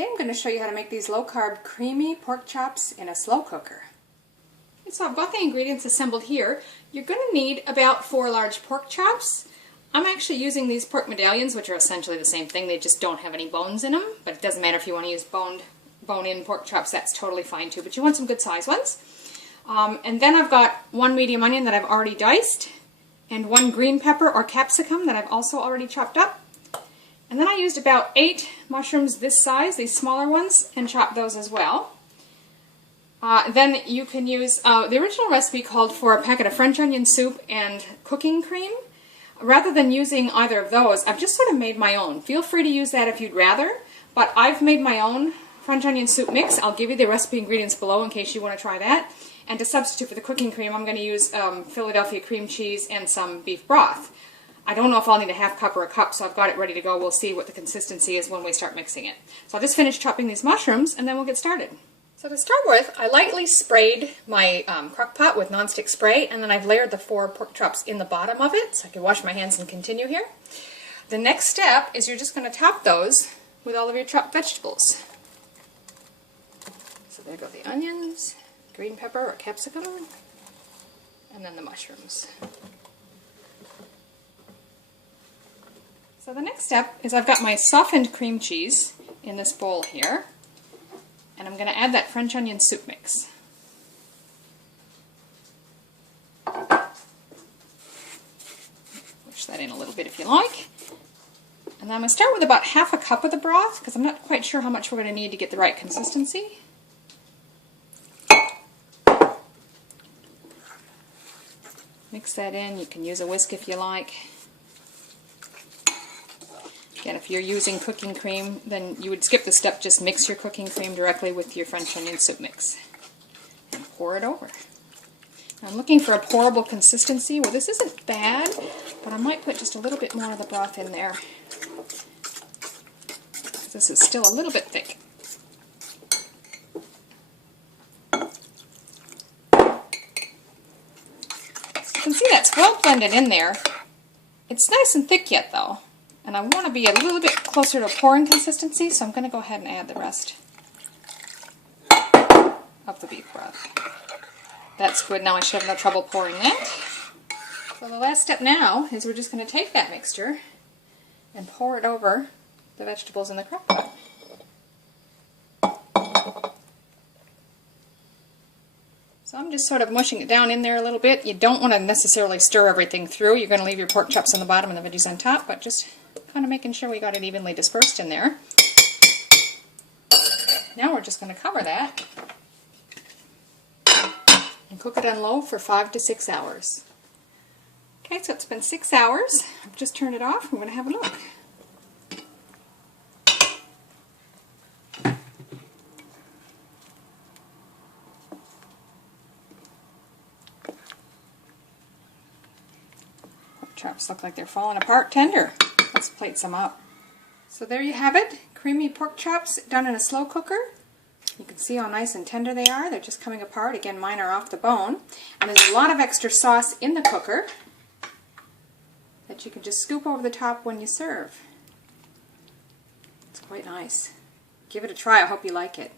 today I'm going to show you how to make these low-carb creamy pork chops in a slow cooker. So I've got the ingredients assembled here. You're going to need about 4 large pork chops. I'm actually using these pork medallions, which are essentially the same thing. They just don't have any bones in them, but it doesn't matter if you want to use bone-in pork chops, that's totally fine too, but you want some good size ones. And then I've got 1 medium onion that I've already diced, and 1 green pepper or capsicum that I've also already chopped up. And then I used about 8 mushrooms this size, these smaller ones, and chopped those as well. Then you can use, the original recipe called for a packet of French onion soup and cooking cream. Rather than using either of those, I've just sort of made my own. Feel free to use that if you'd rather, but I've made my own French onion soup mix. I'll give you the recipe ingredients below in case you want to try that. And to substitute for the cooking cream, I'm going to use Philadelphia cream cheese and some beef broth. I don't know if I'll need a half cup or a cup, so I've got it ready to go. We'll see what the consistency is when we start mixing it. So I'll just finish chopping these mushrooms and then we'll get started. So to start with, I lightly sprayed my crock pot with nonstick spray, and then I've layered the 4 pork chops in the bottom of it so I can wash my hands and continue here. The next step is you're just going to top those with all of your chopped vegetables. So there go the onions, green pepper or capsicum, and then the mushrooms. So the next step is I've got my softened cream cheese in this bowl here, and I'm going to add that French onion soup mix. Push that in a little bit if you like. And then I'm going to start with about half a cup of the broth because I'm not quite sure how much we're going to need to get the right consistency. Mix that in. You can use a whisk if you like. Again, if you're using cooking cream, then you would skip the step, just mix your cooking cream directly with your French onion soup mix. And pour it over. I'm looking for a pourable consistency. Well, this isn't bad, but I might put just a little bit more of the broth in there. This is still a little bit thick. You can see that's well blended in there. It's nice and thick yet, though. And I want to be a little bit closer to a pouring consistency, so I'm going to go ahead and add the rest of the beef broth. That's good. Now I should have no trouble pouring that. So the last step now is we're just going to take that mixture and pour it over the vegetables in the crock pot. So I'm just sort of mushing it down in there a little bit. You don't want to necessarily stir everything through. You're going to leave your pork chops on the bottom and the veggies on top, but just kind of making sure we got it evenly dispersed in there. Now we're just going to cover that and cook it on low for 5 to 6 hours. Okay, so it's been 6 hours. I've just turned it off. I'm going to have a look. Chops look like they're falling apart tender. Let's plate some up. So there you have it, creamy pork chops done in a slow cooker. You can see how nice and tender they are. They're just coming apart. Again, mine are off the bone. And there's a lot of extra sauce in the cooker that you can just scoop over the top when you serve. It's quite nice. Give it a try. I hope you like it.